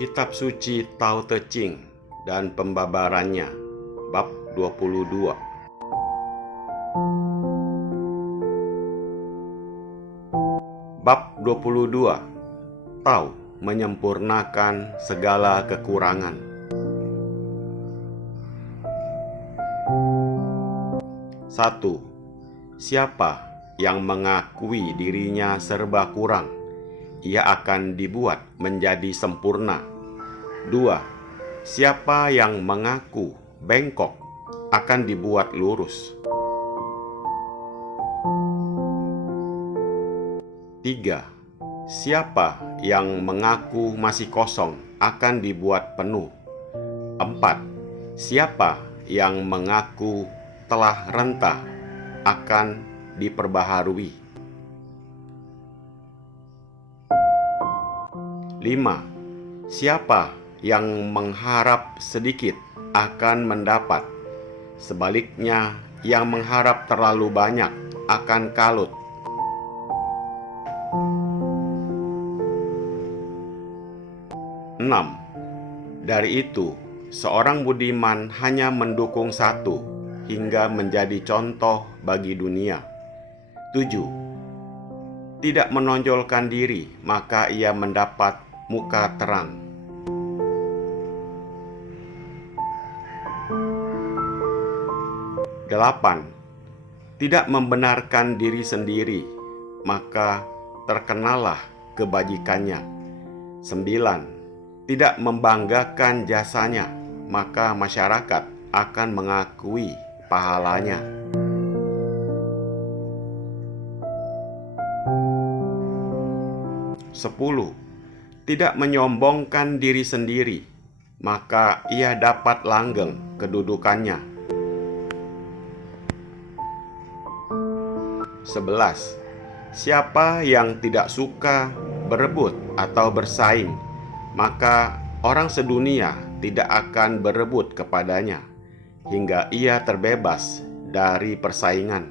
Kitab Suci Tao Te Ching dan Pembabarannya, Bab 22. Bab 22. Tao menyempurnakan segala kekurangan. 1. Siapa yang mengakui dirinya serba kurang, ia akan dibuat menjadi sempurna. 2. Siapa yang mengaku bengkok akan dibuat lurus. 3. Siapa yang mengaku masih kosong akan dibuat penuh. 4. Siapa yang mengaku telah rentah akan diperbaharui. 5. Siapa yang mengharap sedikit akan mendapat. Sebaliknya, yang mengharap terlalu banyak akan kalut. 6. Dari itu, seorang budiman hanya mendukung satu hingga menjadi contoh bagi dunia. 7. Tidak menonjolkan diri, maka ia mendapat muka terang. 8. Tidak membenarkan diri sendiri, maka terkenalah kebajikannya. 9. Tidak membanggakan jasanya, maka masyarakat akan mengakui pahalanya. 10. Tidak menyombongkan diri sendiri, maka ia dapat langgeng kedudukannya. 11. Siapa yang tidak suka berebut atau bersaing, maka orang sedunia tidak akan berebut kepadanya, hingga ia terbebas dari persaingan.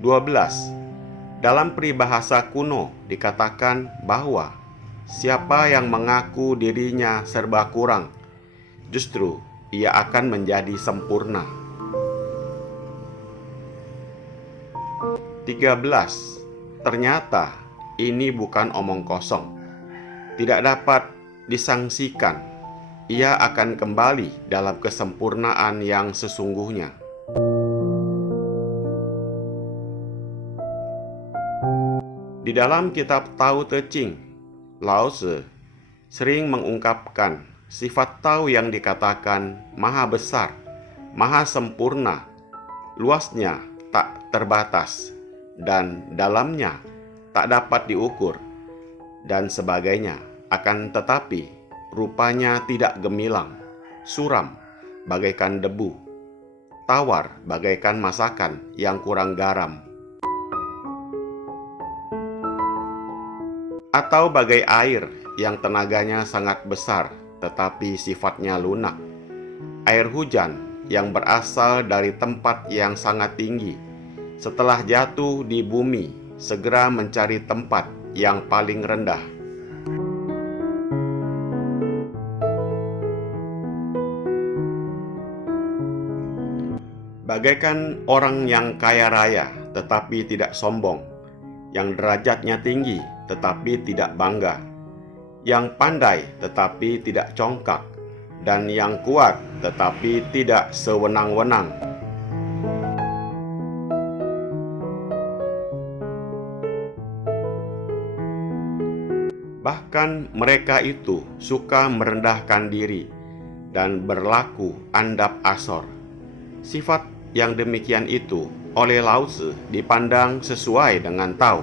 12. Dalam peribahasa kuno dikatakan bahwa siapa yang mengaku dirinya serba kurang, justru ia akan menjadi sempurna. 13. Ternyata ini bukan omong kosong. Tidak dapat disangsikan. Ia akan kembali dalam kesempurnaan yang sesungguhnya. Di dalam kitab Tao Te Ching, Lao Tzu sering mengungkapkan sifat Tao yang dikatakan maha besar, maha sempurna, luasnya tak terbatas, dan dalamnya tak dapat diukur, dan sebagainya. Akan tetapi, rupanya tidak gemilang, suram bagaikan debu, tawar bagaikan masakan yang kurang garam, atau bagai air yang tenaganya sangat besar tetapi sifatnya lunak, air hujan yang berasal dari tempat yang sangat tinggi, setelah jatuh di bumi segera mencari tempat yang paling rendah. Bagaikan orang yang kaya raya tetapi tidak sombong, yang derajatnya tinggi tetapi tidak bangga, yang pandai tetapi tidak congkak, dan yang kuat tetapi tidak sewenang-wenang. Bahkan mereka itu suka merendahkan diri dan berlaku andap asor. Sifat yang demikian itu oleh Lao Tzu dipandang sesuai dengan Tao.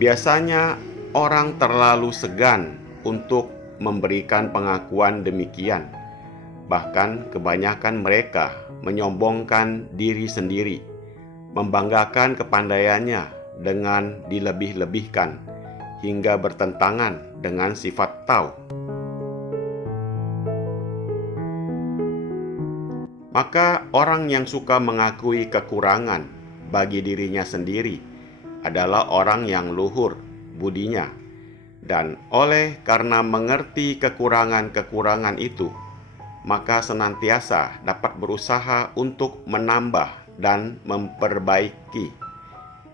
Biasanya orang terlalu segan untuk memberikan pengakuan demikian. Bahkan kebanyakan mereka menyombongkan diri sendiri, membanggakan kepandaiannya dengan dilebih-lebihkan, hingga bertentangan dengan sifat Tao. Maka orang yang suka mengakui kekurangan bagi dirinya sendiri adalah orang yang luhur budinya, dan oleh karena mengerti kekurangan-kekurangan itu, maka senantiasa dapat berusaha untuk menambah dan memperbaiki,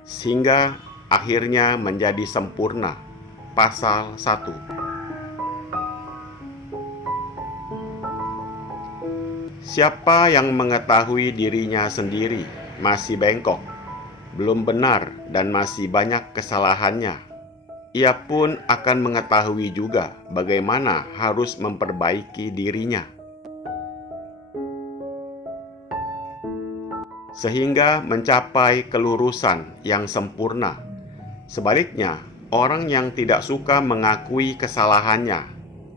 sehingga akhirnya menjadi sempurna. Pasal 1. Siapa yang mengetahui dirinya sendiri masih bengkok, belum benar dan masih banyak kesalahannya, ia pun akan mengetahui juga bagaimana harus memperbaiki dirinya, sehingga mencapai kelurusan yang sempurna. Sebaliknya, orang yang tidak suka mengakui kesalahannya,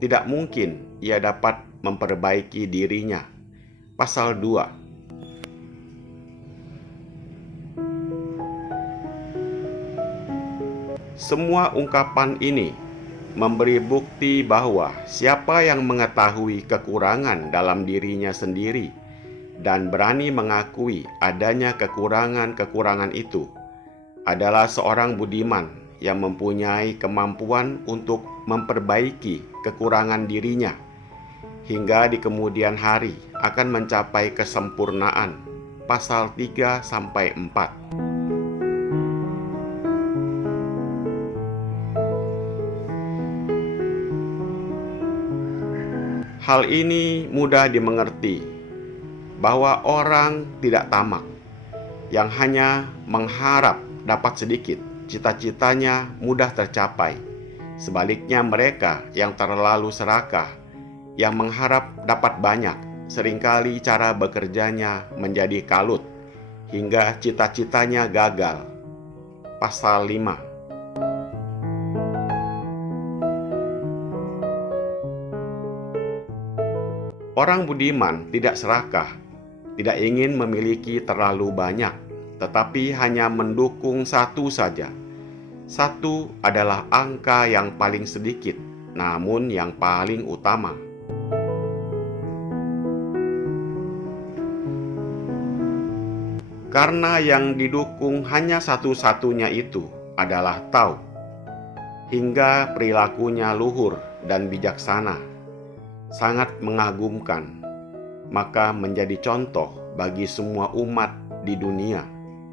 tidak mungkin ia dapat memperbaiki dirinya. Pasal 2. Semua ungkapan ini memberi bukti bahwa siapa yang mengetahui kekurangan dalam dirinya sendiri dan berani mengakui adanya kekurangan-kekurangan itu adalah seorang budiman yang mempunyai kemampuan untuk memperbaiki kekurangan dirinya hingga di kemudian hari akan mencapai kesempurnaan. Pasal 3-4. Hal ini mudah dimengerti, bahwa orang tidak tamak, yang hanya mengharap dapat sedikit, cita-citanya mudah tercapai. Sebaliknya mereka yang terlalu serakah, yang mengharap dapat banyak, seringkali cara bekerjanya menjadi kalut, hingga cita-citanya gagal. Pasal 5. Orang budiman tidak serakah, tidak ingin memiliki terlalu banyak, tetapi hanya mendukung satu saja. Satu adalah angka yang paling sedikit, namun yang paling utama. Karena yang didukung hanya satu-satunya itu adalah Tao, hingga perilakunya luhur dan bijaksana, sangat mengagumkan, maka menjadi contoh bagi semua umat di dunia.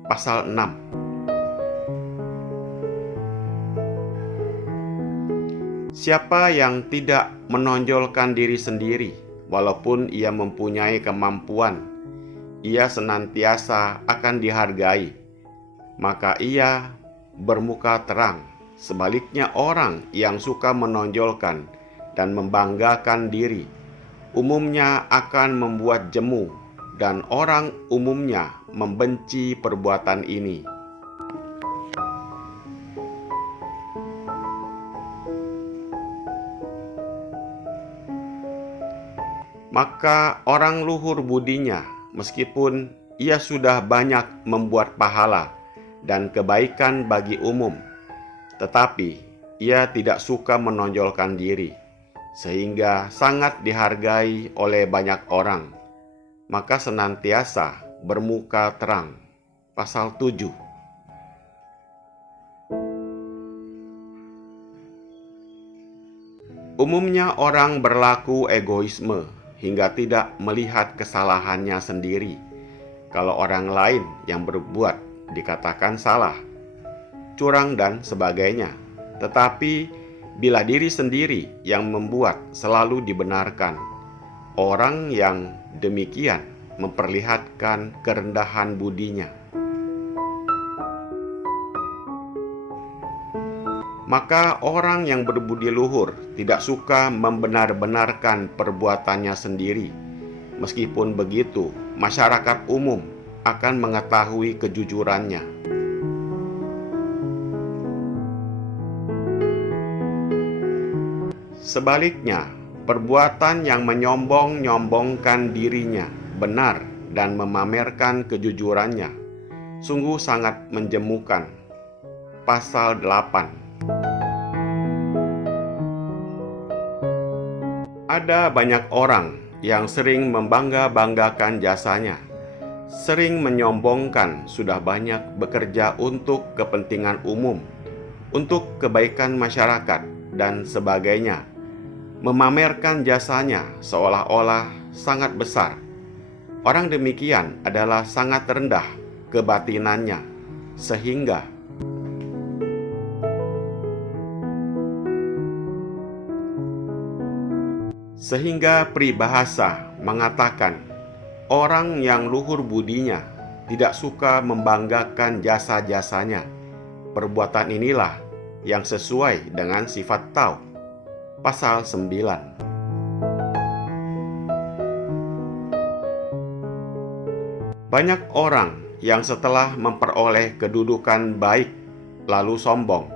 Pasal 6. Siapa yang tidak menonjolkan diri sendiri, walaupun ia mempunyai kemampuan, ia senantiasa akan dihargai, maka ia bermuka terang. Sebaliknya, orang yang suka menonjolkan dan membanggakan diri umumnya akan membuat jemu, dan orang umumnya membenci perbuatan ini. Maka orang luhur budinya, meskipun ia sudah banyak membuat pahala dan kebaikan bagi umum, tetapi ia tidak suka menonjolkan diri, sehingga sangat dihargai oleh banyak orang, maka senantiasa bermuka terang. Pasal 7. Umumnya orang berlaku egoisme hingga tidak melihat kesalahannya sendiri. Kalau orang lain yang berbuat dikatakan salah, curang dan sebagainya. Tetapi bila diri sendiri yang membuat selalu dibenarkan, orang yang demikian memperlihatkan kerendahan budinya. Maka orang yang berbudi luhur tidak suka membenar-benarkan perbuatannya sendiri. Meskipun begitu, masyarakat umum akan mengetahui kejujurannya. Sebaliknya, perbuatan yang menyombong-nyombongkan dirinya benar dan memamerkan kejujurannya sungguh sangat menjemukan. Pasal 8. Ada banyak orang yang sering membangga-banggakan jasanya, sering menyombongkan sudah banyak bekerja untuk kepentingan umum, untuk kebaikan masyarakat, dan sebagainya, memamerkan jasanya seolah-olah sangat besar. Orang demikian adalah sangat rendah kebatinannya, sehingga peribahasa mengatakan, orang yang luhur budinya tidak suka membanggakan jasa-jasanya. Perbuatan inilah yang sesuai dengan sifat Tao. Pasal 9. Banyak orang yang setelah memperoleh kedudukan baik lalu sombong,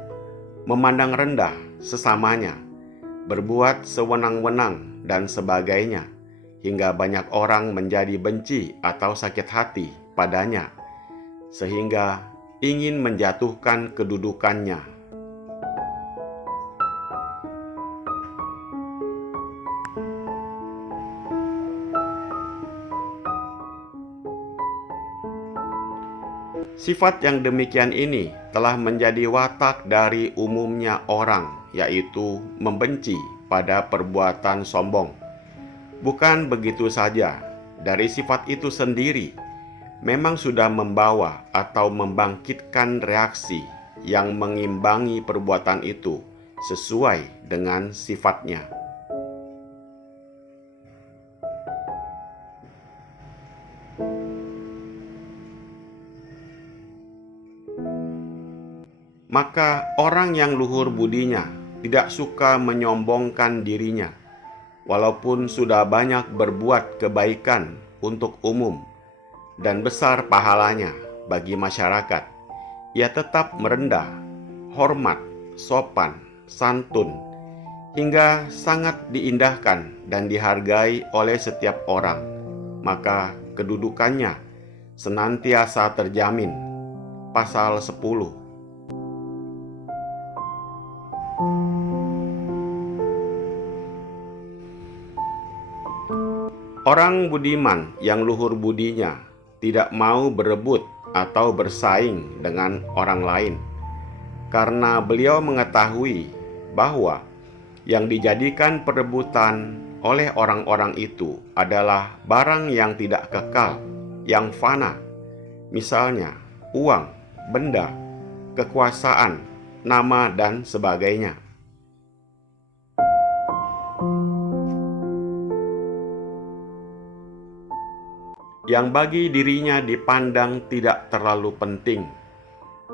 memandang rendah sesamanya, berbuat sewenang-wenang dan sebagainya, hingga banyak orang menjadi benci atau sakit hati padanya, sehingga ingin menjatuhkan kedudukannya. Sifat yang demikian ini telah menjadi watak dari umumnya orang, yaitu membenci pada perbuatan sombong. Bukan begitu saja, dari sifat itu sendiri memang sudah membawa atau membangkitkan reaksi yang mengimbangi perbuatan itu sesuai dengan sifatnya. Maka orang yang luhur budinya tidak suka menyombongkan dirinya, walaupun sudah banyak berbuat kebaikan untuk umum dan besar pahalanya bagi masyarakat. Ia tetap merendah, hormat, sopan, santun, hingga sangat diindahkan dan dihargai oleh setiap orang. Maka kedudukannya senantiasa terjamin. Pasal 10. Orang budiman yang luhur budinya tidak mau berebut atau bersaing dengan orang lain, karena beliau mengetahui bahwa yang dijadikan perebutan oleh orang-orang itu adalah barang yang tidak kekal, yang fana, misalnya uang, benda, kekuasaan, nama, dan sebagainya. Yang bagi dirinya dipandang tidak terlalu penting,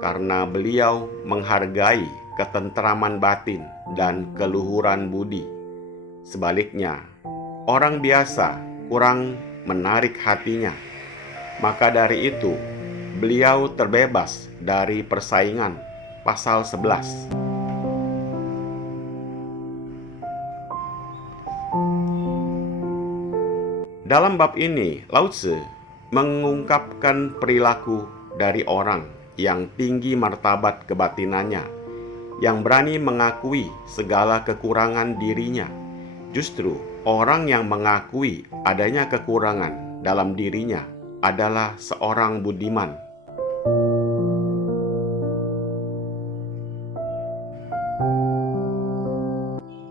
karena beliau menghargai ketentraman batin dan keluhuran budi. Sebaliknya, orang biasa kurang menarik hatinya. Maka dari itu, beliau terbebas dari persaingan. Pasal 11. Dalam bab ini, Lao Tzu mengungkapkan perilaku dari orang yang tinggi martabat kebatinannya, yang berani mengakui segala kekurangan dirinya. Justru orang yang mengakui adanya kekurangan dalam dirinya adalah seorang budiman.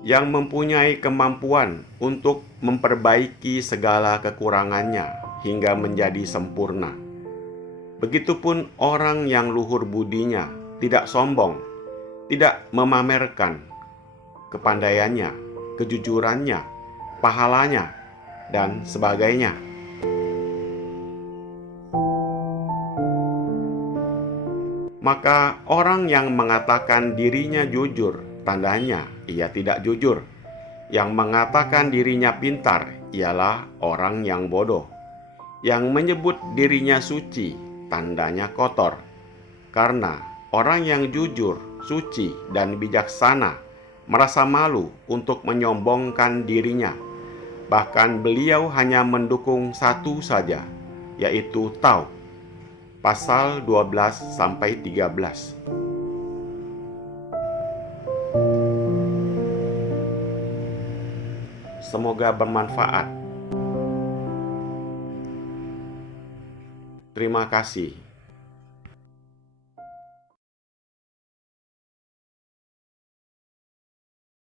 Yang mempunyai kemampuan untuk memperbaiki segala kekurangannya hingga menjadi sempurna. Begitupun orang yang luhur budinya tidak sombong, tidak memamerkan kepandaiannya, kejujurannya, pahalanya, dan sebagainya. Maka orang yang mengatakan dirinya jujur, tandanya ia tidak jujur. Yang mengatakan dirinya pintar ialah orang yang bodoh. Yang menyebut dirinya suci, tandanya kotor. Karena orang yang jujur, suci, dan bijaksana merasa malu untuk menyombongkan dirinya. Bahkan beliau hanya mendukung satu saja, yaitu Tao. Pasal 12-13. Semoga bermanfaat. Terima kasih.